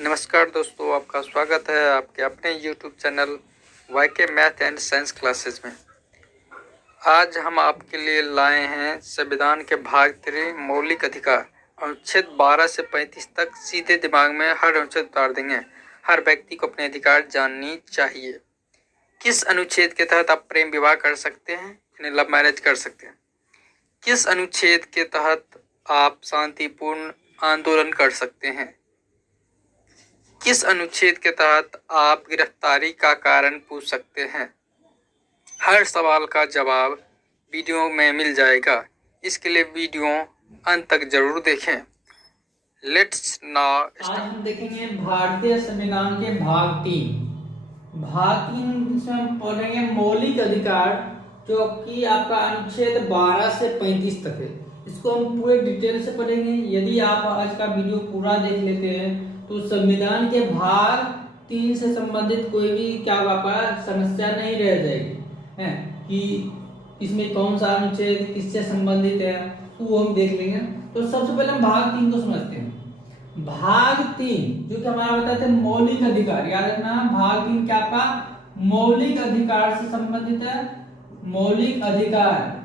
नमस्कार दोस्तों, आपका स्वागत है आपके अपने YouTube channel YK math and science classes में। आज हम आपके लिए लाए हैं संविधान के भाग 3 मौलिक अधिकार अनुच्छेद 12 से 35 तक। सीधे दिमाग में हर अनुच्छेद उतार देंगे। हर व्यक्ति को अपने अधिकार जाननी चाहिए। किस अनुच्छेद के तहत आप प्रेम विवाह कर सकते हैं, यानी लव मैरिज कर सकते हैं? किस अनुच्छेद के तहत आप शांतिपूर्ण आंदोलन कर सकते हैं? किस अनुच्छेद के तहत आप गिरफ्तारी का कारण पूछ सकते हैं? हर सवाल का जवाब वीडियो में मिल जाएगा। इसके लिए वीडियो अंत तक जरूर देखें। लेट्स नाउ आज हम देखेंगे भारतीय संविधान के भाग 3। भाग 3 से हम पढ़ेंगे मौलिक अधिकार, जो कि आपका अनुच्छेद 12 से 35 तक है। इसको हम पूरे डिटेल से पढ़ेंगे। यदि आप आज का वीडियो पूरा देख लेते हैं तो संविधान के भाग 3 से संबंधित कोई भी क्या आपका समस्या नहीं रह जाएगी है कि इसमें कौन सा अनुच्छेद किससे संबंधित है, तो वो हम देख लेंगे। तो सबसे पहले हम भाग 3 को समझते हैं। भाग 3 जो कि हमारा बताते हैं मौलिक अधिकार, याद रखना भाग 3 क्या आपका मौलिक अधिकार से संबंधित है। मौलिक अधिकार,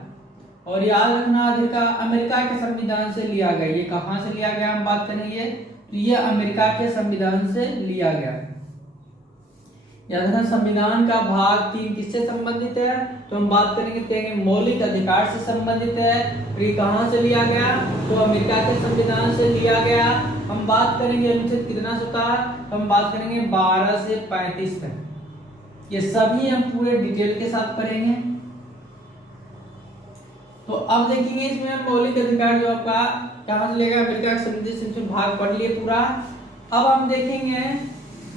और याद रखना अधिकार अमेरिका के संविधान से लिया गया। ये कहां से लिया गया हम बात करेंगे, तो ये अमेरिका के संविधान से लिया गया। याद रखना संविधान का भाग 3 किससे संबंधित है, तो हम बात करेंगे मौलिक अधिकार से संबंधित है। ये कहां से लिया गया, तो अमेरिका के संविधान से लिया गया। हम बात करेंगे अनुच्छेद कितना से होता है, तो हम बात करेंगे 12 से 35 तक। ये सभी हम पूरे डिटेल के साथ पढ़ेंगे। तो अब देखेंगे इसमें मौलिक अधिकार जो आपका कहां से लेगा, अमेरिका के संविधान से भाग पढ़ लिए पूरा। अब हम देखेंगे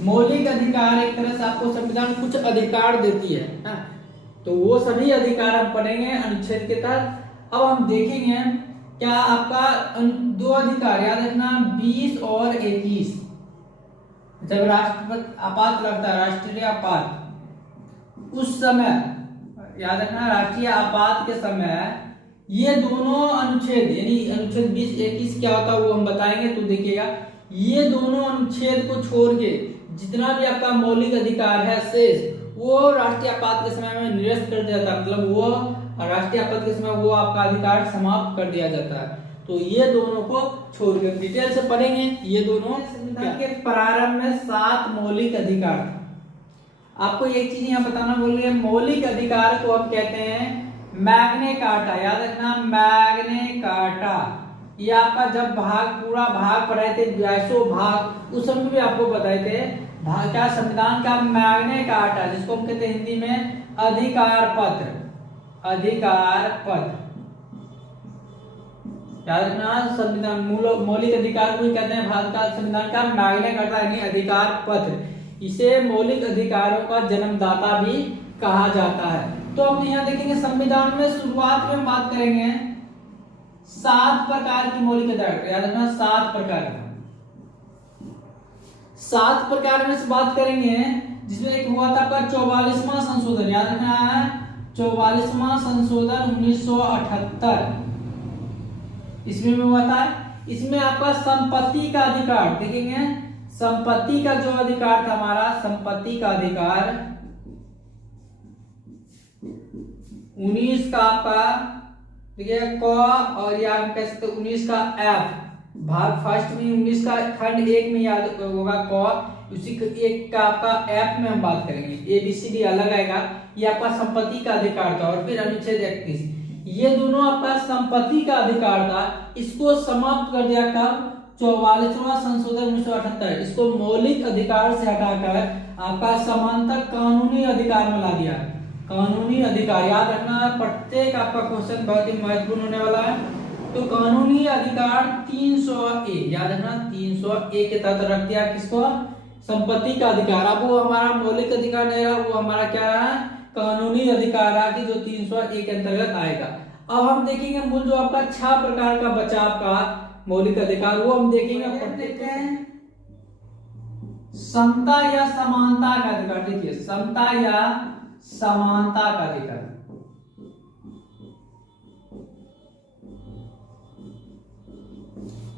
मौलिक अधिकार, एक तरह से आपको संविधान कुछ अधिकार देती है ना? तो वो सभी अधिकार हम पढ़ेंगे अनुच्छेद के तहत। अब हम देखेंगे क्या आपका दो अधिकार, याद रखना 20 और 21। जब राष्ट्रपति आपात लगता है, राष्ट्रीय आपात, उस समय याद रखना राष्ट्रीय आपात के समय ये दोनों अनुच्छेद, यानी अनुच्छेद 20 21 क्या होता है वो हम बताएंगे। तो देखिएगा ये दोनों अनुच्छेद को छोड़ के जितना भी आपका मौलिक अधिकार है शेष, वो राष्ट्रीय आपात के समय में निरस्त कर दिया जाता है। मतलब वो राष्ट्रीय आपत्ति के समय वो आपका अधिकार समाप्त कर दिया जाता है। तो ये दोनों को छोड़कर डिटेल से पढ़ेंगे। ये दोनों संविधान के प्रारंभ में 7 मौलिक अधिकार। आपको एक चीज यहाँ बताना बोल रही है, मौलिक अधिकार को हम कहते हैं मैग्ने कार्टा। याद रखना मैग्ने कार्टा। ये आपका जब पूरा भाग पढ़ाए थे 82 भाग, उस समय भी आपको बताए थे भाग क्या संविधान का मैग्ने कार्टा, जिसको हम कहते हैं हिंदी में अधिकार पत्र। अधिकार पत्र याद रखना संविधान मौलिक अधिकार को कहते हैं भारत का संविधान का मैग्ना कार्टा यानी अधिकार पत्र। इसे मौलिक अधिकारों का जन्मदाता भी कहा जाता है। तो हम यहाँ देखेंगे संविधान में शुरुआत में बात करेंगे 7 प्रकार की मौलिक अधिकार। याद रखना 7 प्रकार, 7 प्रकार में से बात करेंगे, जिसमें एक हुआ था आपका 44वां संशोधन। याद रखना है 44वां संशोधन 1978, इसमें हुआ था। इसमें आपका संपत्ति का अधिकार देखेंगे। संपत्ति का जो अधिकार था हमारा, संपत्ति का अधिकार 19 का आपका देखिए क, और या हम कह सकते 19 का एफ, भाग फर्स्ट में 19 का खंड 1 में याद होगा क, उसी एक का आपका एफ में हम बात करेंगे। ABCD अलग आएगा। ये आपका संपत्ति का अधिकार था। और फिर अनुच्छेद 31, ये दोनों आपका संपत्ति का अधिकार था, इसको समाप्त कर दिया कब, 44वां संशोधन 1978। इसको मौलिक अधिकार से हटाकर आपका समानता कानूनी अधिकार में ला दिया। कानूनी अधिकार याद रखना है, प्रत्येक आपका क्वेश्चन बहुत ही महत्वपूर्ण होने वाला है। तो कानूनी अधिकार 300A, याद रखना 300A के तहत रख दिया किसको, संपत्ति का अधिकार। अब वो हमारा मौलिक अधिकार नहीं रहा, वो हमारा क्या रहा, कानूनी अधिकार रहा कि जो 300A के अंतर्गत आएगा। अब हम देखेंगे मूल जो आपका 6 प्रकार का बचा आपका मौलिक अधिकार, वो हम देखेंगे। देखते हैं समता या समानता का अधिकार। देखिए समता या समानता का अधिकार,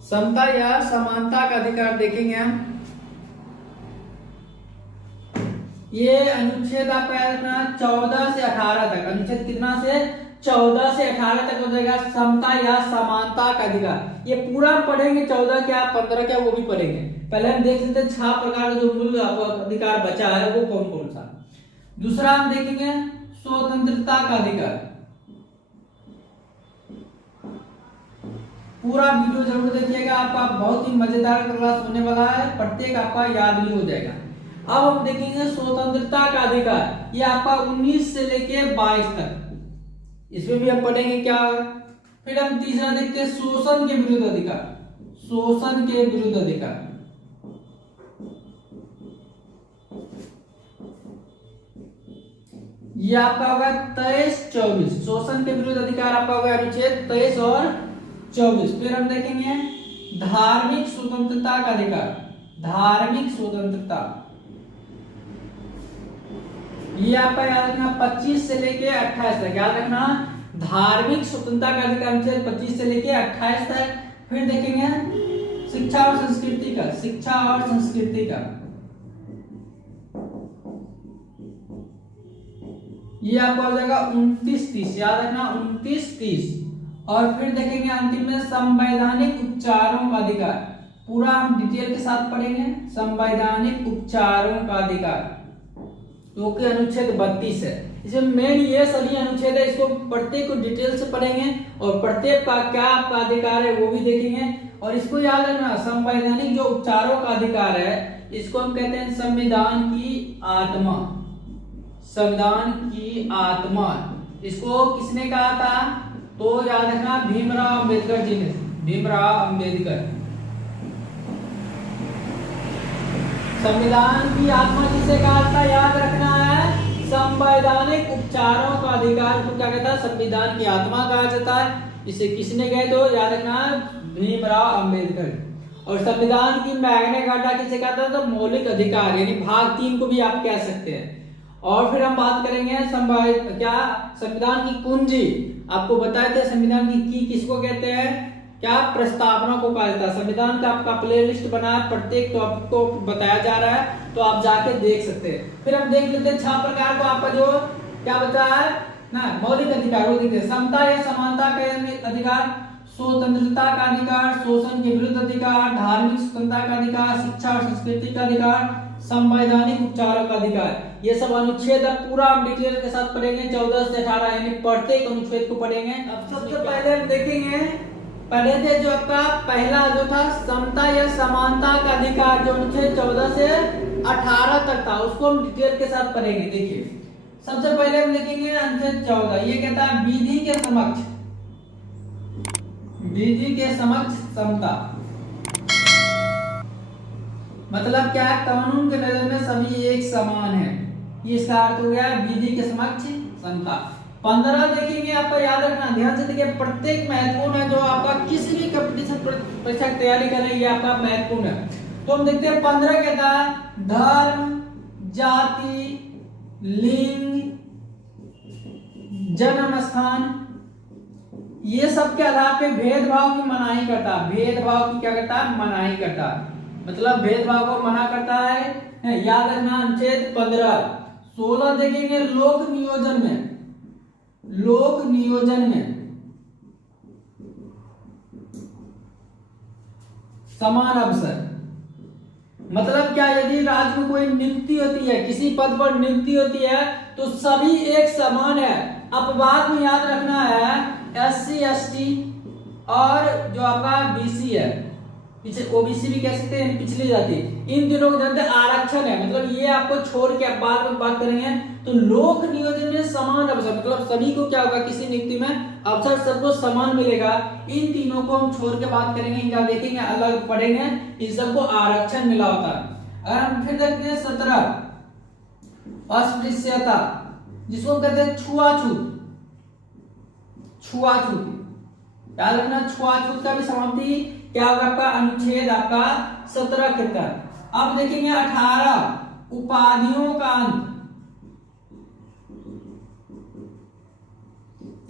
समता या समानता का अधिकार देखेंगे हम। ये अनुच्छेद आपका याद रखना 14 से 18 तक, अनुच्छेद कितना से 14 से 18 तक हो जाएगा समता या समानता का अधिकार। ये पूरा पढ़ेंगे, 14 क्या 15 क्या वो भी पढ़ेंगे। पहले हम देख लेते हैं 6 प्रकार का जो मूल अधिकार बचा है वो कौन कौन सा। दूसरा हम देखेंगे स्वतंत्रता का अधिकार। पूरा वीडियो जरूर देखिएगा, आपका बहुत ही मजेदार क्लास होने वाला है, प्रत्येक आपका याद भी हो जाएगा। अब हम देखेंगे स्वतंत्रता का अधिकार, ये आपका 19 से लेके 22 तक, इसमें भी हम पढ़ेंगे क्या। फिर हम तीसरा देखते हैं शोषण के विरुद्ध अधिकार। शोषण के विरुद्ध अधिकार, ये आपका होगा 23-24। शोषण के विरुद्ध अधिकार आपका होगा अनुच्छेद 23 और 24। फिर हम देखेंगे धार्मिक स्वतंत्रता का अधिकार। धार्मिक स्वतंत्रता, ये आपका याद रखना 25 से लेके 28 तक, याद रखना धार्मिक स्वतंत्रता का अधिकार अनुच्छेद 25 से लेके 28 तक। फिर देखेंगे शिक्षा और संस्कृति का। शिक्षा और संस्कृति का, ये आपका हो जाएगा 29-30, याद रखना 29-30। और फिर देखेंगे अंतिम में संवैधानिक उपचारों का अधिकार। पूरा हम डिटेल के साथ पढ़ेंगे संवैधानिक उपचारों का अधिकार, जो कि अनुच्छेद 32 है। इसमें मेन ये सभी अनुच्छेद है, इसको प्रत्येक को डिटेल से पढ़ेंगे और प्रत्येक का क्या आपका अधिकार है वो भी देखेंगे। और इसको याद रखना संवैधानिक जो उपचारों का अधिकार है, इसको हम कहते हैं संविधान की आत्मा। संविधान की आत्मा, इसको किसने कहा था, तो याद रखना भीमराव अंबेडकर जी ने। भीमराव अंबेडकर। संविधान की आत्मा किसे कहा था, याद रखना है संवैधानिक उपचारों का अधिकार को क्या कहता है, संविधान की आत्मा कहा जाता है। इसे किसने कहे, तो याद रखना भीमराव अंबेडकर। और संविधान की मैग्ना कार्टा किसे कहता है, तो मौलिक अधिकार, यानी भाग 3 को भी आप कह सकते हैं। और फिर हम बात करेंगे संविधान की कुंजी। आपको बताए थे संविधान की किसको कहते हैं, क्या प्रस्तावना को कहा जाता है। संविधान का आपका प्लेलिस्ट बना है, प्रत्येक टॉपिक को बताया जा रहा है, तो आप जाके देख सकते हैं। फिर हम देख लेते हैं 6 प्रकार को, आपका जो क्या बचा है ना मौलिक अधिकार, वो देखते हैं समता या समानता का अधिकार, स्वतंत्रता का अधिकार, शोषण के विरुद्ध अधिकार, धार्मिक स्वतंत्रता का अधिकार, शिक्षा और संस्कृति का अधिकार, संवैधानिक उपचारों का अधिकार। ये सब अनुच्छेद अब पूरा हम डिटेल के साथ पढ़ेंगे 14 से 18, यानी प्रत्येक अनुच्छेद को पढ़ेंगे। अब सबसे पहले हम देखेंगे, पहले थे जो आपका पहला जो था समता या समानता का अधिकार, जो अनुच्छेद 14 से 18 तक था, उसको हम डिटेल के साथ पढ़ेंगे। देखिए सबसे पहले हम देखेंगे अनुच्छेद 14, ये कहता है विधि के समक्ष, विधि के समक्ष समता। मतलब क्या है, कानून के नजर में सभी एक समान है, ये इसका अर्थ हो गया विधि के समक्ष समता। 15 देखेंगे, आपको याद रखना, ध्यान से देखिए, प्रत्येक महत्वपूर्ण है, जो आपका किसी भी कंपटीशन परीक्षा की तैयारी कर रही है आपका महत्वपूर्ण है। तो हम देखते हैं 15 कहता है धर्म, जाति, लिंग, जन्म स्थान, ये सब के आधार पे भेदभाव की मनाही करता है। भेदभाव की क्या करता है, मनाही करता है, मतलब भेदभाव को मना करता है। याद रखना अनुच्छेद 15। 16 देखेंगे लोक नियोजन में, लोक नियोजन में समान अवसर। मतलब क्या, यदि राज्य में कोई नियुक्ति होती है, किसी पद पर नियुक्ति होती है, तो सभी एक समान है। अपवाद में याद रखना है SC ST और जो आपका BC है, पीछे OBC भी कह सकते हैं, पिछली जाति, इन तीनों के जानते आरक्षण है। मतलब ये आपको छोड़ के बाद में बात करेंगे। तो लोक नियोजन में समान अवसर, मतलब सभी को क्या होगा, किसी नियुक्ति में अवसर सबको समान मिलेगा। इन तीनों को हम छोड़ के बात करेंगे, क्या देखेंगे, अलग पढ़ेंगे, इन सबको आरक्षण मिला होता है। अगर हम फिर देखते हैं 17 अस्पृश्यता, जिसको कहते हैं छुआछूत। छुआछूत याद रखना, छुआछूत का भी समाप्ति क्या होगा, आपका अनुच्छेद आपका 17 के तहत। अब देखेंगे 18 उपाधियों का अंत।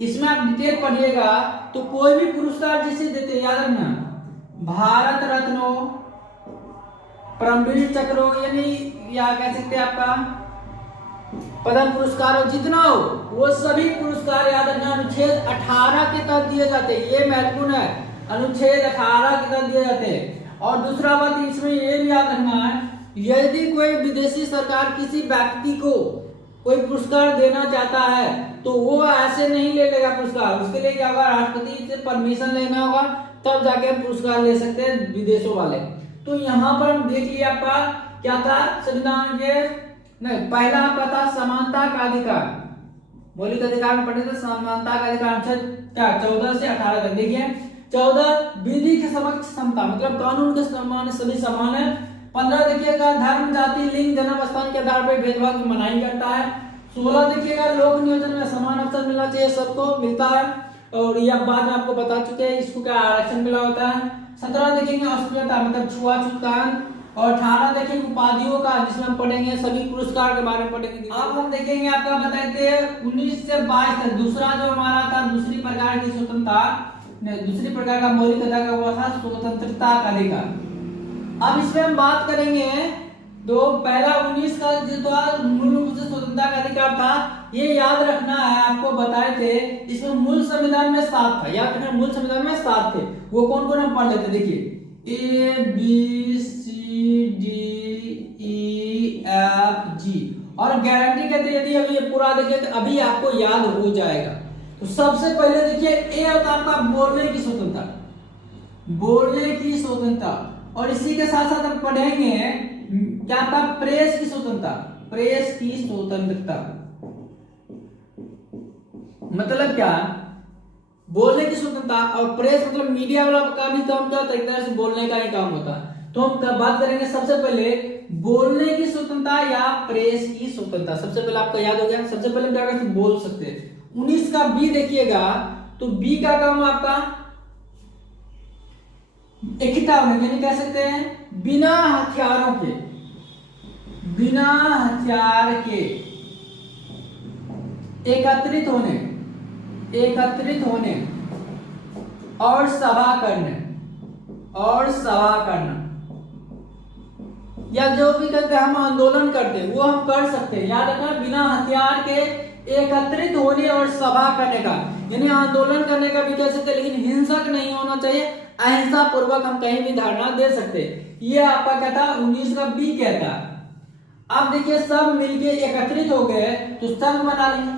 इसमें आप डिटेल पढ़िएगा तो कोई भी पुरस्कार जिसे देते, याद रखना भारत रत्नो, परमवीर चक्रो, यानी या कह सकते हैं आपका पद्म पुरस्कार हो जितना हो वो सभी पुरस्कार याद रखना अनुच्छेद 18 के तहत दिए जाते हैं। ये महत्वपूर्ण है, अनुच्छेद 18 के तहत दिए जाते हैं। और दूसरा बात इसमें ये भी याद रखना है, यदि कोई विदेशी सरकार किसी व्यक्ति को कोई पुरस्कार देना चाहता है तो वो ऐसे नहीं ले लेगा पुरस्कार, उसके लिए क्या होगा, राष्ट्रपति से परमिशन लेना होगा, तब जाके हम पुरस्कार ले सकते हैं विदेशों वाले। तो यहाँ पर हम देख लिया आपका क्या था, संविधान के नहीं, पहला आपका था समानता का अधिकार, मौलिक अधिकार में पढ़े थे समानता का अधिकार, अनुच्छेद क्या 14 से 18 तक। देखिए 14 विधि के समक्ष समता, मतलब कानून के सामने सभी समान है। 15 देखिएगा धर्म जाति लिंग जन्म स्थान के आधार पर भेदभाव की मनाही करता है। 16 देखिएगा लोक नियोजन में समान अवसर मिलना चाहिए, सबको मिलता है, और यह बाद में आपको बता चुके हैं इसको क्या आरक्षण मिला होता है। 17 देखेंगे अस्पृश्यता मतलब छुआछूत का, और 18 देखेंगे उपाधियों का, जिसमें हम पढ़ेंगे सभी पुरस्कार के बारे में पढ़ेंगे। अब हम देखेंगे आपका बताते हैं 19 से 22 तक दूसरा जो हमारा था दूसरी प्रकार की स्वतंत्रता, दूसरी प्रकार का मौलिक अधिकार हुआ था स्वतंत्रता का अधिकार। अब इसमें हम बात करेंगे तो पहला 19 का जो मूल रूप से स्वतंत्रता का अधिकार था, ये याद रखना है, आपको बताए थे इसमें मूल संविधान में 7 था, याद रखना मूल संविधान में 7 थे। वो कौन कौन हम पढ़ लेते, देखिए A B C D E F G, और गारंटी कहते यदि अभी ये पूरा देखिए तो अभी आपको याद हो जाएगा। तो सबसे पहले देखिए ए होता आपका बोलने की स्वतंत्रता, बोलने की स्वतंत्रता, और इसी के साथ साथ हम पढ़ेंगे क्या था प्रेस की स्वतंत्रता, प्रेस की स्वतंत्रता मतलब क्या, बोलने की स्वतंत्रता, और प्रेस मतलब मीडिया वाला का भी काम क्या होता है, एक तरह से बोलने का ही काम होता है। तो हम बात करेंगे सबसे पहले बोलने की स्वतंत्रता या प्रेस की स्वतंत्रता। सबसे पहले आपका याद हो गया, सबसे पहले हम क्या करते बोल सकते हैं। 19 का बी देखिएगा, तो बी का काम आपका एकता होने, यानी कह सकते हैं बिना हथियारों के, बिना हथियार के एकत्रित होने, एकत्रित होने और सभा करने, और सभा करना, या जो भी करते हम आंदोलन करते हैं वो हम कर सकते हैं। याद रखना बिना हथियार के एकत्रित होने और सभा करने का, यानी आंदोलन करने का भी कह सकते हैं, लेकिन हिंसक नहीं होना चाहिए, अहिंसा पूर्वक हम कहीं भी धरना दे सकते हैं। ये आपका क्या था 19 का बी कहता है। अब देखिए सब मिलके एकत्रित हो गए तो संघ बना लेंगे,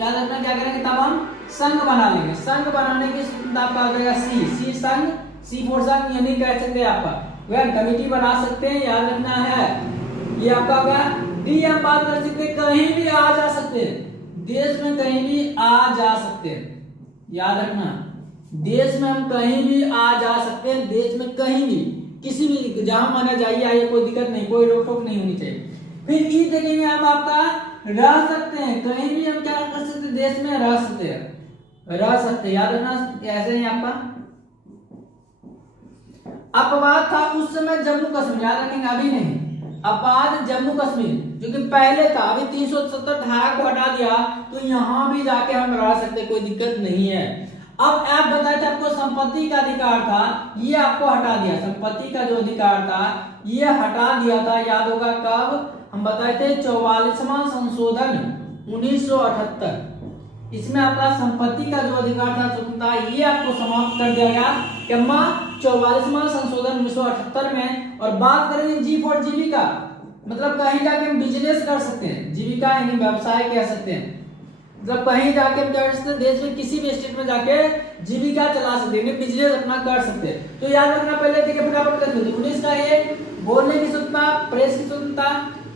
याद रखना क्या करेंगे तब हम संघ बना लेंगे। संघ बनाने की स्वतंत्रता आपका आ जाएगा सी, सी संघ, सी फॉर संघ, यानी कह सकते हैं आपका वह कमेटी बना सकते हैं, याद रखना है। ये आपका क्या डी, हम बात कर सकते हैं कहीं भी आ जा सकते हैं, देश में कहीं भी आ जा सकते हैं, याद रखना देश में हम कहीं भी आ जा सकते हैं, देश में कहीं भी किसी भी जहां माना जाइए आइए, कोई दिक्कत नहीं, कोई रोक टोक नहीं होनी चाहिए। फिर ई देखेंगे हम आपका रह सकते हैं, कहीं भी हम क्या कर सकते हैं देश में रह सकते हैं, रह सकते हैं, याद रखना ऐसे ही आपका अपवाद था उस समय जम्मू कश्मीर, याद रखेंगे अभी नहीं, अपवाद जम्मू कश्मीर जो कि पहले था, अभी 370 धारा को हटा दिया तो यहाँ भी जाके हम रह सकते, कोई दिक्कत नहीं है। अब आप बताए थे आपको संपत्ति का अधिकार था, ये आपको हटा दिया, संपत्ति का जो अधिकार था ये हटा दिया था, याद होगा कब हम बताए थे 44वां संशोधन 1978, इसमें आपका संपत्ति का जो अधिकार था स्वतंत्रता ये आपको समाप्त कर दिया गया, क्या 44वां संशोधन 1978 में। और बात करेंगे जी फॉर जीविका, मतलब कहीं जाके हम बिजनेस कर सकते हैं, जीविका यानी व्यवसाय कह सकते हैं, मतलब कहीं जाके हम क्या कर सकते हैं देश में किसी भी स्टेट में जाके जीविका चला सकते हैं, बिजनेस अपना कर सकते हैं। तो याद रखना पहले देखिए फटाफट कर लेते 19 का ए बोलने की स्वतंत्रता, प्रेस की स्वतंत्रता,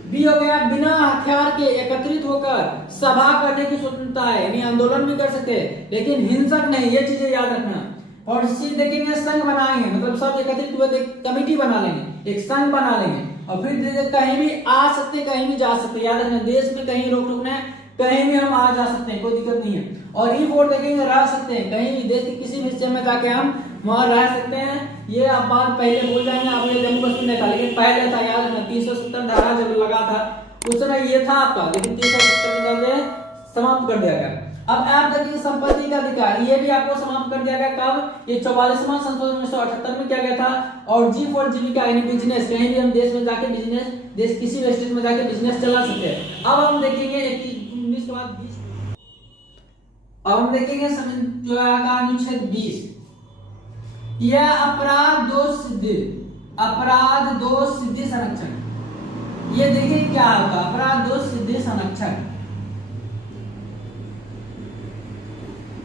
बी हो गया बिना हथियार के एकत्रित होकर सभा करने की स्वतंत्रता है, यानी आंदोलन भी कर सकते हैं लेकिन हिंसक नहीं, ये चीजें याद रखना। और सी देखेंगे संघ बनाएंगे, मतलब सब एकत्रित हुए कमेटी बना लेंगे, एक संघ बना लेंगे, और फिर कहीं भी आ सकते कहीं भी जा सकते, याद रखना देश में कहीं रोक टोक नहीं, कहीं भी हम आ जा सकते हैं, कोई दिक्कत नहीं है। और ई वोट देखेंगे रह सकते हैं, कहीं भी देश के किसी भी हिस्से में जाके हम वहां रह सकते हैं। ये आप बात पहले भूल जाएंगे, आपने जम्मू कश्मीर नहीं था लेकिन पहले था, याद रखना 370 धारा जब लगा था उस समय ये था आपका, लेकिन 370 में समाप्त कर दिया गया। अब आप देखिए संपत्ति का अधिकार, ये भी आपको समाप्त कर दिया गया कब, ये 44वां संशोधन 1978 में किया गया था। और जी फॉर जीविका यानी बिजनेस, कहीं भी हम देश में जाके बिजनेस, देश किसी भी स्टेट में जाके बिजनेस चला सकते हैं। अब हम देखेंगे 19 के बाद 20, अब हम देखेंगे जो है अनुच्छेद 20, यह अपराध दोष सिद्धि संरक्षण। ये देखिए क्या होगा अपराध दोष सिद्धि संरक्षण।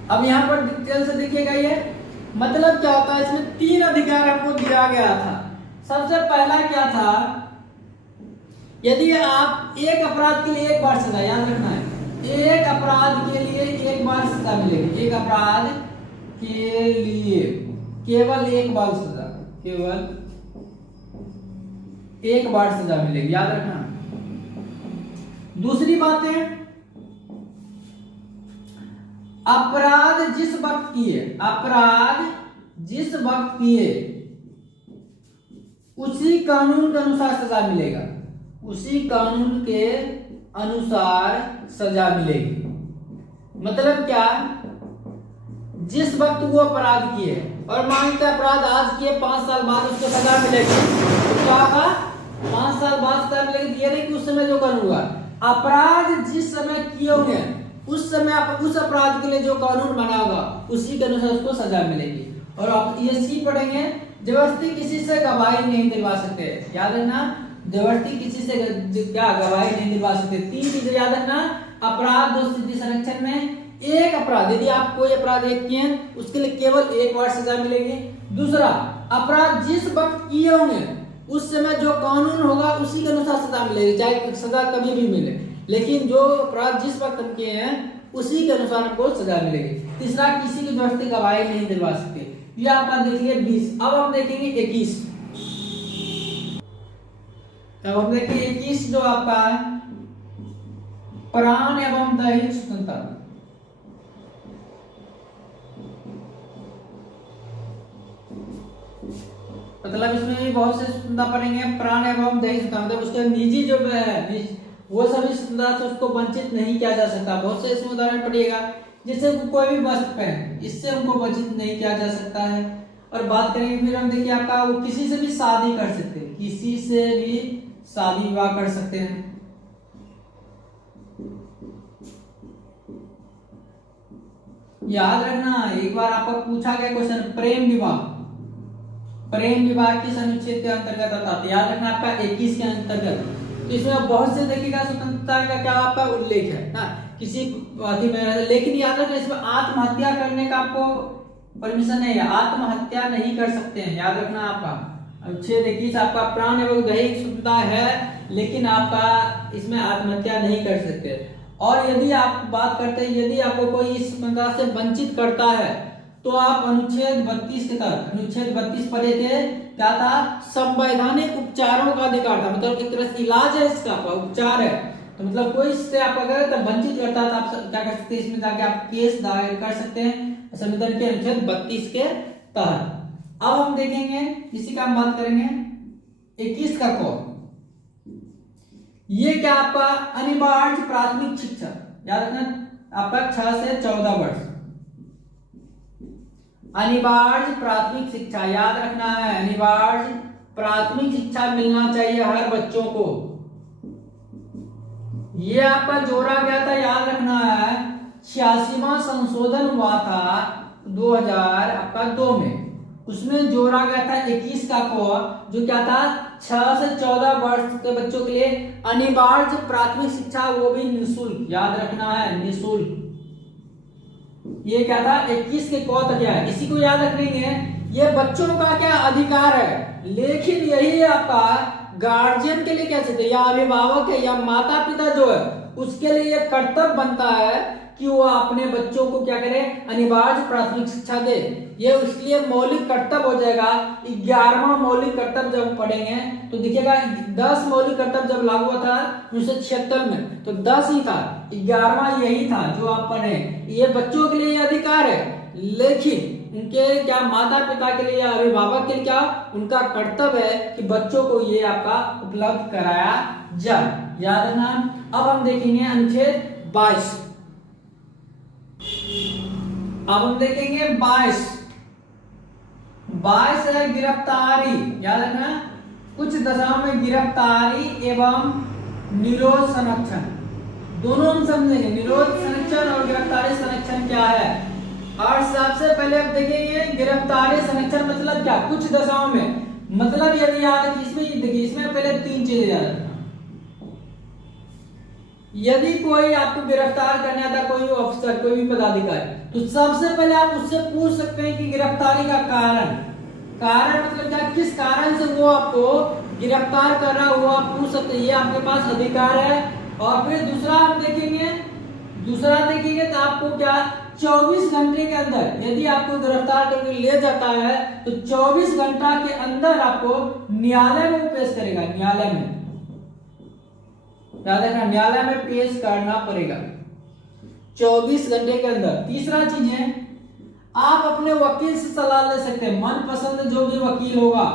अब यहाँ पर डिटेल से देखिएगा, ये मतलब क्या होता है, इसमें 3 अधिकार आपको दिया गया था। सबसे पहला क्या था, यदि आप एक अपराध के लिए एक बार सजा, याद रखना है, एक अपराध के लिए एक बार सजा मिलेगी, एक अपराध के लिए केवल एक बार सजा, केवल एक बार सजा मिलेगी, याद रखना। दूसरी बात है, अपराध जिस वक्त किए, अपराध जिस वक्त किए उसी कानून के अनुसार सजा मिलेगा, उसी कानून के अनुसार सजा मिलेगी। मतलब क्या, जिस वक्त वो अपराध किए और मानते अपराध आज किए 5 साल बाद उसको सजा मिलेगी, तो क्या होगा 5 साल बाद सजा मिलेगी। ये नहीं कि उस समय जो कानून हुआ, अपराध जिस समय किए होंगे उस समय आप उस अपराध के लिए जो कानून बना होगा उसी के अनुसार उसको सजा मिलेगी। और आप ये सी पढ़ेंगे, जबरदस्ती किसी से गवाही नहीं दिलवा सकते, याद रखना, जबरदस्ती किसी से क्या गवाही नहीं दिलवा सकते। 3 चीजें याद रखना, अपराध दोष सिद्धि संरक्षण में एक अपराध, यदि आप कोई अपराध एक किए हैं उसके लिए केवल एक बार सजा मिलेगी। दूसरा, अपराध जिस वक्त किए होंगे उस समय जो कानून होगा उसी के अनुसार सजा मिलेगी, चाहे सजा कभी भी मिले, लेकिन जो अपराध जिस वक्त हम किए हैं उसी के अनुसार हमको सजा मिलेगी। तीसरा, किसी की जबरदस्ती गवाही नहीं दिलवा सकते। ये आपका देखिए 20। अब हम देखेंगे 21। अब हम देखेंगे 21 जो आपका प्राण एवं दैहिक स्वतंत्रता। मतलब इसमें बहुत से स्वतंत्रता पढ़ेंगे, प्राण एवं दैहिक स्वतंत्रता, मतलब उसके निजी जो है वो सभी स्वतंत्रता से उसको वंचित नहीं किया जा सकता। बहुत से इसमें उदाहरण पढ़िएगा, जिससे कोई भी वस्त्र पहने इससे उनको वंचित नहीं किया जा सकता है। और बात करेंगे फिर हम देखिए आपका, वो किसी से भी शादी कर सकते हैं, किसी से भी शादी विवाह कर सकते हैं। याद रखना, एक बार आपको पूछा गया क्वेश्चन, प्रेम विवाह, प्रेम विवाह किस अनुच्छेद के अंतर्गत आता है, याद रखना आपका 21 के अंतर्गत। इसमें बहुत से देखिएगा स्वतंत्रता का क्या आपका उल्लेख है ना, किसी में, लेकिन याद रखना इसमें आत्महत्या करने का आपको परमिशन नहीं है, आत्महत्या नहीं कर सकते हैं, याद रखना आपका। अनुच्छेद 21 आपका प्राण एवं दैहिक स्वतंत्रता है, लेकिन आपका इसमें आत्महत्या नहीं कर सकते। और यदि आप बात करते हैं, यदि आपको कोई इस स्वतंत्रता से वंचित करता है तो आप अनुच्छेद 32 के तहत, अनुच्छेद 32 पढ़े थे, क्या था, संवैधानिक उपचारों का अधिकार था, मतलब एक तरह से इलाज है इसका, उपचार है। तो मतलब कोई इससे आप अगर वंचित करता है तो आप क्या कर सकते हैं, इसमें जाके आप केस दायर कर सकते हैं संविधान के अनुच्छेद 32 के तहत। अब हम देखेंगे, इसी का हम बात करेंगे 21 का को, ये क्या आपका अनिवार्य प्राथमिक शिक्षा, याद रखना आपका 6 से 14 वर्ष, अनिवार्य प्राथमिक शिक्षा, याद रखना है, अनिवार्य प्राथमिक शिक्षा मिलना चाहिए हर बच्चों को। ये आपका जोड़ा गया था, याद रखना है, 86वां संशोधन हुआ था 2002 में, उसमें जोड़ा गया था 21 का को, जो क्या था 6 से 14 वर्ष के बच्चों के लिए अनिवार्य प्राथमिक शिक्षा, वो भी निःशुल्क, याद रखना है, निःशुल्क। ये क्या था 21 के को क्या है, इसी को याद रखेंगे। ये बच्चों का क्या अधिकार है, लेकिन यही आपका गार्जियन के लिए क्या चाहिए, या अभिभावक है या माता पिता जो है उसके लिए ये कर्तव्य बनता है कि वो अपने बच्चों को क्या करे, अनिवार्य प्राथमिक शिक्षा दे। ये इसलिए मौलिक कर्तव्य हो जाएगा। 11वां मौलिक कर्तव्य जब पढ़ेंगे तो देखिएगा 10 मौलिक कर्तव्य जब लागू हुआ था 1976 में, तो 10 ही था, 11वां यही था जो आप पढ़े। ये बच्चों के लिए अधिकार है, लेकिन उनके क्या माता पिता के लिए, अभिभावक के लिए क्या उनका कर्तव्य है कि बच्चों को ये आपका उपलब्ध कराया जाए, याद रखना। अब हम देखेंगे अनुच्छेद 22। अब हम देखेंगे 22। 22 है गिरफ्तारी, याद रखना, कुछ दशाओं में गिरफ्तारी एवं निरोध संरक्षण, दोनों हम समझेंगे। निरोध संरक्षण और गिरफ्तारी संरक्षण क्या है। और सबसे पहले आप देखेंगे गिरफ्तारी संरक्षण मतलब क्या, कुछ दशाओं में, मतलब यदि याद रखिए इसमें, देखिए इसमें पहले 3 चीजें याद रखना। यदि कोई आपको गिरफ्तार करने आता, कोई भी अफसर, कोई भी पदाधिकारी, तो सबसे पहले आप उससे पूछ सकते हैं कि गिरफ्तारी का कारण, कारण मतलब क्या, किस कारण से वो आपको गिरफ्तार कर रहा है, वो आप पूछ सकते हैं, ये आपके पास अधिकार है। और फिर दूसरा हम देखेंगे, तो आपको क्या, 24 घंटे के अंदर यदि आपको गिरफ्तार करके ले जाता है तो 24 घंटा के अंदर आपको न्यायालय में पेश करेगा, न्यायालय में, याद रखना, न्यायालय में पेश करना पड़ेगा 24 घंटे के अंदर। तीसरा चीज है, आप अपने वकील से सलाह ले सकते हैं, मनपसंद जो भी वकील होगा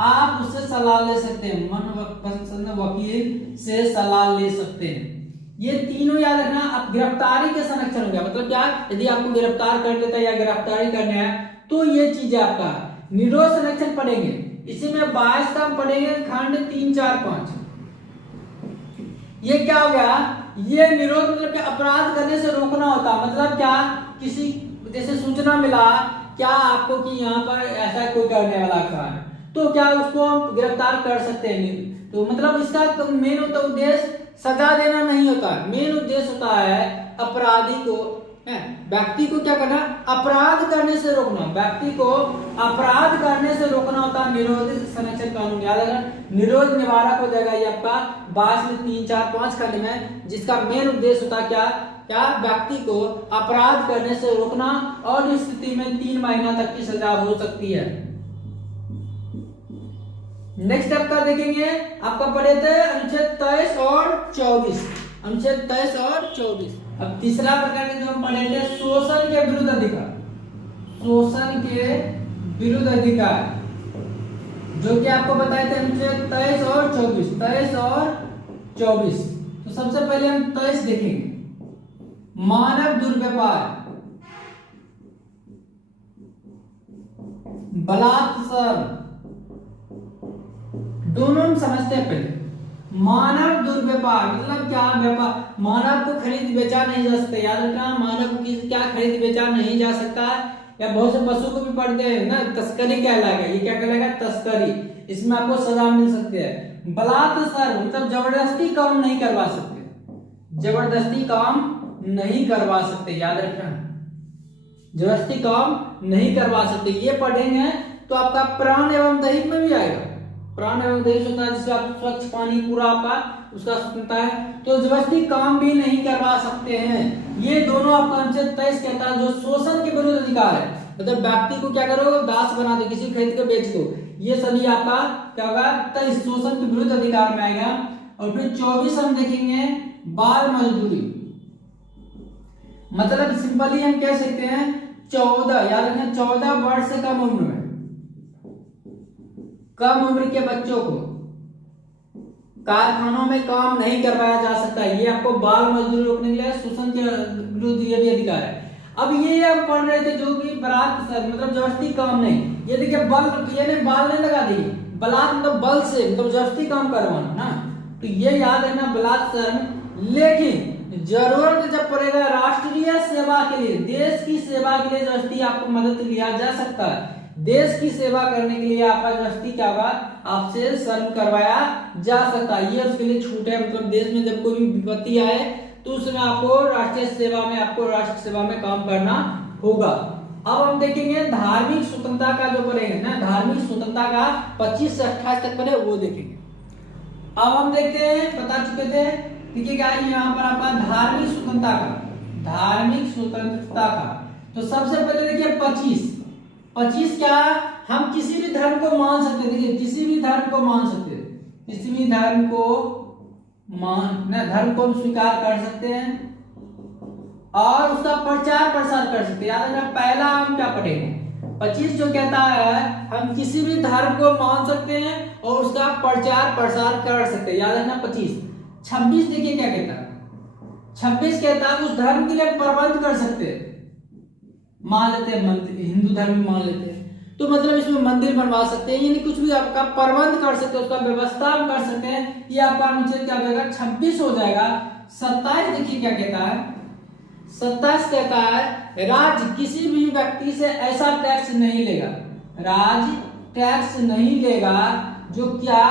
आप उससे सलाह ले सकते हैं, मनपसंद वकील से सलाह ले सकते हैं। ये तीनों याद रखना। अब गिरफ्तारी के संरक्षण हो गया, मतलब क्या, यदि आपको गिरफ्तार कर देता है या गिरफ्तारी करने है तो ये चीज आपका निरोध संरक्षण पढ़ेंगे। इसी में 22 का हम पढ़ेंगे खंड 3, 4, 5। ये क्या हो गया, ये निरोध मतलब क्या, अपराध करने से रोकना होता, मतलब क्या, किसी जैसे सूचना मिला क्या आपको कि यहाँ पर ऐसा कोई करने वाला काम है, तो क्या उसको हम गिरफ्तार कर सकते हैं। तो मतलब इसका तो मेन होता उद्देश्य सजा देना नहीं होता, मेन उद्देश्य होता है अपराधी को, व्यक्ति को क्या करना, अपराध करने से रोकना, व्यक्ति को अपराध करने से रोकना होता है निरोध संरक्षण कानून। याद रखना, निरोध निवारक हो जाएगा ये आपका 22 में 3, 4, 5 खंड में, जिसका मेन उद्देश्य होता क्या, क्या, व्यक्ति को अपराध करने से रोकना, और इस स्थिति में 3 महीना तक की सजा हो सकती है। नेक्स्ट आपका देखेंगे, आपका पढ़े थे अनुच्छेद 23 और 24, अनुच्छेद 23 और 24। अब तीसरा प्रकार के जो हम पढ़े थे, शोषण के विरुद्ध अधिकार, शोषण के विरुद्ध अधिकार, जो कि आपको बताए थे अनुच्छेद 23 और 24, 23 और 24। तो सबसे पहले हम 23 देखेंगे, मानव दुर्व्यवहार, बलात्कार, दोनों हम समझते हैं। पहले मानव दुर्व्यवहार मतलब क्या, व्यापार, मानव को खरीद बेचा नहीं जा सकता, याद रखना, मानव की क्या खरीद बेचा नहीं जा सकता, या बहुत से पशु को भी पढ़ते हैं ना, तस्करी कहलाएगा, ये क्या कहलाएगा, तस्करी, इसमें आपको सजा मिल सकती है। बलात्कार मतलब जबरदस्ती काम नहीं करवा सकते, जबरदस्ती काम नहीं करवा सकते, याद रखना, जबरदस्ती काम नहीं करवा सकते, ये पढ़ेंगे तो आपका प्राण एवं दैहिक में भी आएगा, प्राण एवं दैहिक होता है जिसका स्वच्छ पानी पूरा आपका उसका सुनता है, तो जबरदस्ती काम भी नहीं करवा सकते हैं। ये दोनों आपका अनुच्छेद 23 कहता है, जो शोषण के विरुद्ध अधिकार है, मतलब व्यक्ति को क्या करो, दास बना दो, किसी खरीद के बेच दो, ये सभी आपका क्या होगा, 23 शोषण के विरुद्ध अधिकार में आएगा। और फिर 24 हम देखेंगे, बाल मजदूरी, मतलब सिंपली हम कह सकते हैं 14, याद रखना, 14 वर्ष से कम उम्र में, कम उम्र के बच्चों को कारखानों में काम नहीं करवाया जा सकता, ये आपको बाल मजदूरी रोकने के लिए शोषण के विरुद्ध ये भी अधिकार है। अब ये हम पढ़ रहे थे जो कि बलात्कार मतलब जबरदस्ती काम नहीं, ये देखिए बल, ये बाल नहीं लगा दिए, बलात् मतलब बल से मतलब जबरदस्ती काम करवाना ना, तो ये याद है ना बलात्कार। लेकिन जरूरत जब पड़ेगा राष्ट्रीय सेवा के लिए, देश की सेवा के लिए जबरदस्ती आपको मदद लिया जा सकता है, देश की सेवा करने के लिए आपका जबरदस्ती क्या होगा, आपसे शर्म करवाया जा सकता है, ये उसके लिए छूट है। मतलब देश में जब कोई भी विपत्ति आए तो उसमें आपको राष्ट्रीय सेवा में, आपको राष्ट्र सेवा में काम करना होगा। अब हम देखेंगे धार्मिक स्वतंत्रता का जो पढ़ेंगे ना, धार्मिक स्वतंत्रता का 25 से 28 तक पढ़े वो देखेंगे। अब हम देखते हैं, बता चुके थे, देखिए क्या है यहाँ पर आपका धार्मिक स्वतंत्रता का, धार्मिक स्वतंत्रता का, तो सबसे पहले देखिए 25 क्या, हम किसी भी धर्म को मान सकते हैं, देखिए किसी भी धर्म को मान सकते हैं, किसी भी धर्म को धर्म को हम स्वीकार कर सकते हैं और उसका प्रचार प्रसार कर सकते हैं। याद रखना, पहला हम क्या पढ़ेंगे, 25 जो कहता है हम किसी भी धर्म को मान सकते हैं और उसका प्रचार प्रसार कर सकते हैं, याद रखना 25। 26 देखिए क्या कहता है, 26 कहता है उस धर्म के लिए प्रबंध कर सकते हैं, मान लेते हैं, मंदिर हिंदू धर्म में मान लेते हैं, तो मतलब इसमें मंदिर बनवा सकते हैं, यानी कुछ भी आपका प्रबंध कर सकते हैं, उसका व्यवस्था कर सकते हैं। ये आपका अनुच्छेद क्या हो जाएगा, 26 हो जाएगा। 27 देखिए क्या कहता है, 27 कहता है राज्य किसी भी व्यक्ति से ऐसा टैक्स नहीं लेगा, राज्य टैक्स नहीं लेगा जो क्या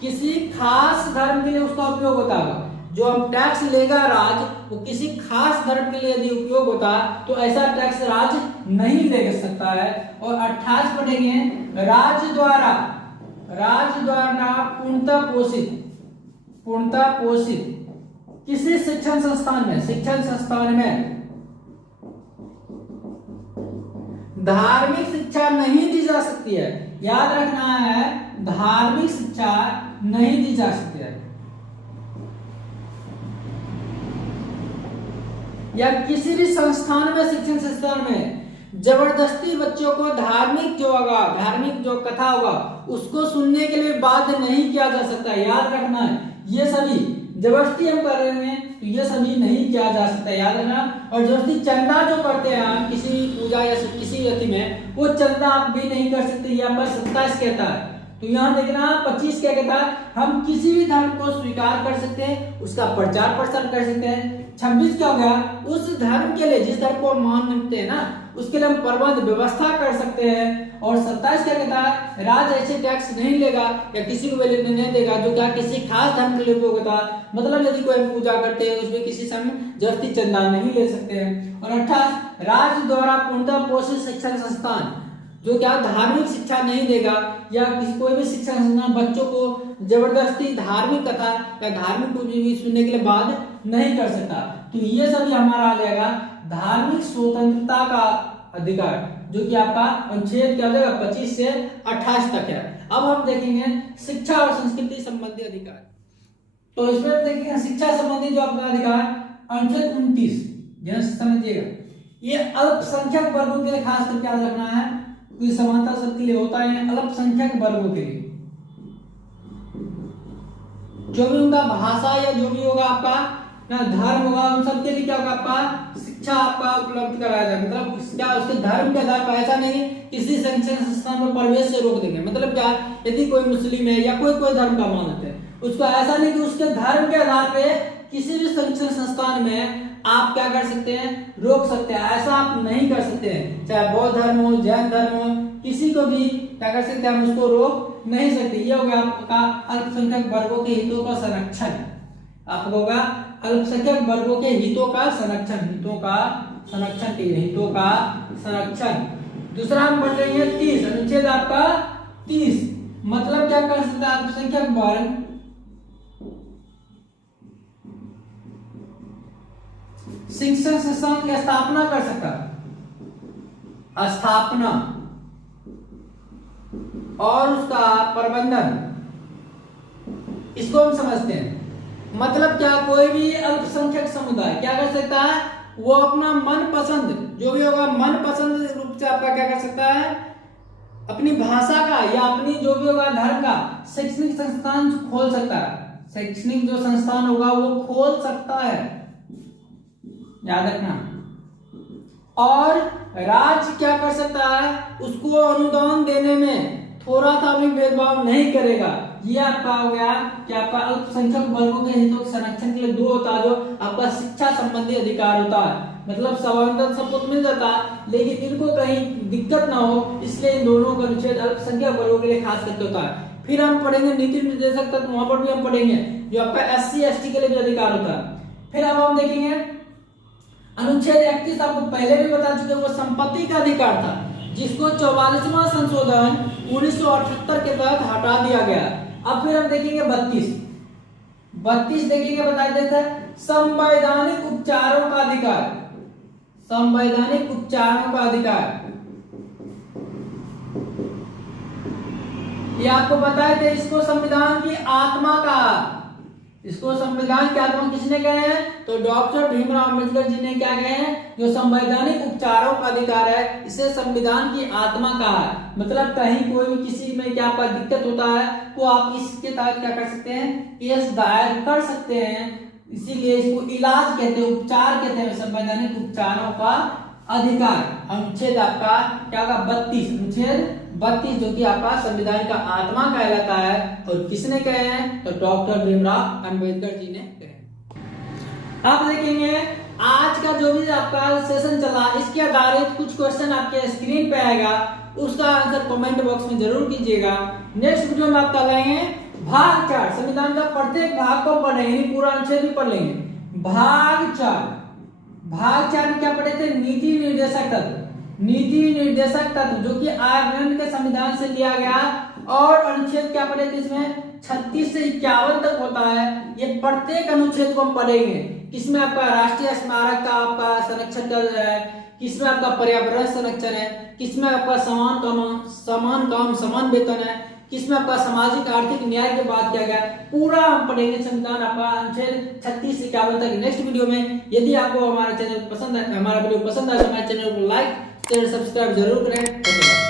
किसी खास धर्म के लिए उसका उपयोग होता है। जो हम टैक्स लेगा राज्य, वो किसी खास धर्म के लिए यदि उपयोग होता है तो ऐसा टैक्स राज्य नहीं ले सकता है। और 28 पढ़ेंगे, राज्य द्वारा पूर्णतः पोषित किसी शिक्षण संस्थान में धार्मिक शिक्षा नहीं दी जा सकती है। याद रखना है, धार्मिक शिक्षा नहीं दी जा सकती है। या किसी भी संस्थान में, शिक्षण संस्थान में जबरदस्ती बच्चों को धार्मिक जो कथा होगा उसको सुनने के लिए बाध्य नहीं किया जा सकता। याद रखना है, ये सभी जबरदस्ती हम कर रहे हैं तो ये सभी नहीं किया जा सकता, याद रखना। और जबरदस्ती चंदा जो करते हैं आप किसी पूजा या किसी यति में, वो चंदा आप भी नहीं कर सकते। यहाँ पर 27 कहता है, तो यहाँ देखना 25 क्या कहता है, हम किसी भी धर्म को स्वीकार कर सकते हैं, उसका प्रचार प्रसार कर सकते हैं। 26 क्या हो गया, उस धर्म के लिए, जिस धर्म को हम मानते हैं ना, उसके लिए हम प्रबंध व्यवस्था कर सकते हैं। और 27 क्या कहता है, राज्य ऐसे टैक्स नहीं लेगा या किसी को वैल्यू नहीं देगा जो क्या किसी खास धर्म के लिए उपयोग होता है। मतलब यदि कोई पूजा करते हैं उसमें किसी समय जबरदस्ती चंदा नहीं ले सकते हैं। और 28 राज्य द्वारा पूर्णतः पोषित शिक्षण संस्थान जो क्या धार्मिक शिक्षा नहीं देगा या किसी कोई भी शिक्षण संस्थान बच्चों को जबरदस्ती धार्मिक कथा या धार्मिक कुछ भी सुनने के लिए बाध्य नहीं कर सकता। तो ये सभी हमारा आ जाएगा धार्मिक स्वतंत्रता का अधिकार, जो कि आपका अनुच्छेद क्या हो जाएगा 25 से 28 तक है। अब हम देखेंगे शिक्षा और संस्कृति संबंधी अधिकार। तो इसमें देखेंगे शिक्षा संबंधी जो आपका अधिकार अनुच्छेद 29, ध्यान से समझिएगा। ये अल्पसंख्यक वर्गों के लिए खास करके याद रखना है, कोई समानता सबके लिए होता है, अल्पसंख्यक वर्गों के लिए जो भी उनका भाषा या जो भी होगा आपका ना धर्म होगा, उन सबके लिए क्या होगा आपका शिक्षा आपका उपलब्ध कराया जाए। मतलब क्या उसके धर्म के आधार पर, ऐसा नहीं किसी शिक्षण संस्थान में प्रवेश से रोक देंगे। मतलब क्या, यदि कोई मुस्लिम है या कोई धर्म का मानते हैं, उसको ऐसा नहीं कि उसके धर्म के आधार पे किसी भी शिक्षण संस्थान में आप क्या कर सकते हैं, रोक सकते हैं। ऐसा आप नहीं कर सकते हैं, चाहे बौद्ध धर्म हो, जैन धर्म हो, किसी को भी क्या कर सकते हैं, हम उसको रोक नहीं सकते। ये हो गया आपका अल्पसंख्यक वर्गों के हितों का संरक्षण। आपको होगा अल्पसंख्यक वर्गों के हितों का संरक्षण, हितों का संरक्षण। दूसरा हम पढ़ लेंगे 30, अनुच्छेद आपका 30। मतलब क्या कर सकता है, अल्पसंख्यक वर्ग शिक्षण संस्थान की स्थापना कर सकता, स्थापना और उसका प्रबंधन, इसको हम समझते हैं। मतलब क्या, कोई भी अल्पसंख्यक समुदाय क्या कर सकता है, वो अपना मनपसंद जो भी होगा, मनपसंद रूप से आपका क्या कर सकता है, अपनी भाषा का या अपनी जो भी होगा धर्म का शैक्षणिक संस्थान खोल सकता है। शैक्षणिक जो संस्थान होगा वो खोल सकता है, याद रखना। और राज्य क्या कर सकता है, उसको अनुदान देने में थोड़ा सा भी भेदभाव नहीं करेगा। ये आपका हो गया कि आपका अल्पसंख्यक वर्गों के हितों के संरक्षण के लिए दो होता है, जो आपका शिक्षा संबंधी अधिकार होता है। मतलब समानता सबको मिल जाता है, लेकिन इनको कहीं दिक्कत ना हो, इसलिए इन दोनों का अनुच्छेद अल्पसंख्यक वर्गों के लिए खास करके होता है। फिर हम पढ़ेंगे नीति निर्देशक तत्व, वहां पर भी हम पढ़ेंगे जो आपका SC ST के लिए जो अधिकार होता है। फिर अब हम देखेंगे अनुच्छेद 31, आपको पहले भी बता चुके, वो संपत्ति का अधिकार था, जिसको 44वां संशोधन 1978 के तहत हटा दिया गया। अब फिर हम देखेंगे 32 देखेंगे, बता देता है संवैधानिक उपचारों का अधिकार, संवैधानिक उपचारों का अधिकार। ये आपको बताया था, इसको संविधान की आत्मा का, इसको संविधान की आत्मा किसने कहे हैं, तो डॉक्टर भीमराव अम्बेडकर जी ने क्या कहे हैं, जो संवैधानिक उपचारों का अधिकार है, इसे संविधान की आत्मा कहा है। मतलब कहीं कोई भी किसी में क्या आपका दिक्कत होता है तो आप इसके तहत क्या कर सकते हैं, केस दायर कर सकते हैं। इसीलिए इसको इलाज कहते हैं, उपचार कहते हैं, संवैधानिक उपचारों का अधिकार, अनुच्छेद आपका क्या होगा 32, अनुच्छेद 32 जो कि आपका संविधान का आत्मा कहलाता है। और किसने कहे हैं? तो डॉक्टर भीमराव अंबेडकर जी ने कहे। आप देखेंगे आज का जो भी आपका सेशन चला इसके आधारित कुछ क्वेश्चन आपके स्क्रीन पे आएगा, उसका आंसर कमेंट बॉक्स में जरूर कीजिएगा। नेक्स्ट वीडियो में आप करेंगे भाग 4, संविधान का प्रत्येक भाग को पढ़ेंगे, पूरा अनुच्छेद भी पढ़ लेंगे। भाग 4 में क्या पढ़े थे? नीति निर्देशक तत्व, नीति निर्देशक तत्व जो कि आयरलैंड के संविधान से लिया गया। और अनुच्छेद क्या पढ़े थे इसमें? 36 से 51 तक होता है। ये प्रत्येक अनुच्छेद को हम पढ़ेंगे। किसमें आपका राष्ट्रीय स्मारक का आपका संरक्षण कर रहा है, किसमें आपका पर्यावरण संरक्षण है, किसमें आपका समान काम समान वेतन है, किसमें आपका सामाजिक आर्थिक न्याय की बात किया गया, पूरा हम पढ़ेंगे संविधान आपका अनुच्छेद 36 से 51 तक नेक्स्ट वीडियो में। यदि आपको हमारा वीडियो पसंद आए तो हमारे चैनल को लाइक, चैनल सब्सक्राइब जरूर करें। धन्यवाद।